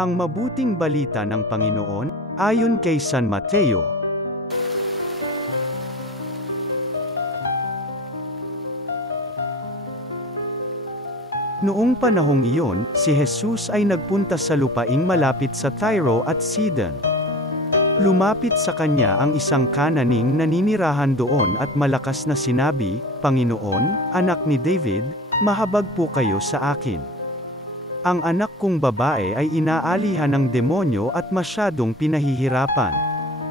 Ang mabuting balita ng Panginoon, ayon kay San Mateo. Noong panahong iyon, si Jesus ay nagpunta sa lupaing malapit sa Tyro at Sidon. Lumapit sa kanya ang isang Kananing naninirahan doon at malakas na sinabi, "Panginoon, anak ni David, mahabag po kayo sa akin. Ang anak kong babae ay inaalihan ng demonyo at masyadong pinahihirapan."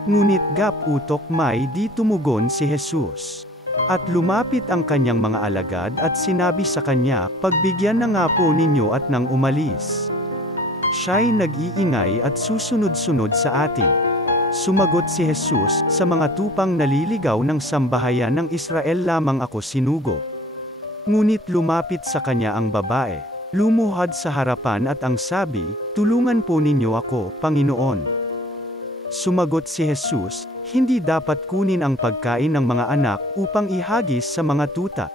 Ngunit gap-utok may di tumugon si Jesus. At lumapit ang kanyang mga alagad at sinabi sa kanya, "Pagbigyan na nga po ninyo at nang umalis. Siya'y nag-iingay at susunod-sunod sa atin." Sumagot si Jesus, "Sa mga tupang naliligaw ng sambahayan ng Israel lamang ako sinugo." Ngunit lumapit sa kanya ang babae, lumuhad sa harapan at ang sabi, "Tulungan po ninyo ako, Panginoon." Sumagot si Jesus, "Hindi dapat kunin ang pagkain ng mga anak upang ihagis sa mga tuta."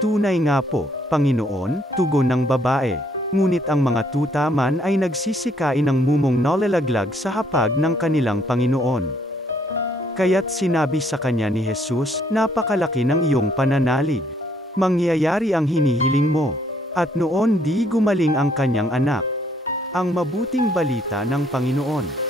"Tunay nga po, Panginoon," tugon ng babae. Ngunit ang mga tuta man ay nagsisikain ng mumong nalalaglag sa hapag ng kanilang Panginoon. Kaya't sinabi sa kanya ni Jesus, "Napakalaki ng iyong pananalig. Mangyayari ang hinihiling mo." At noon di gumaling ang kanyang anak. Ang mabuting balita ng Panginoon.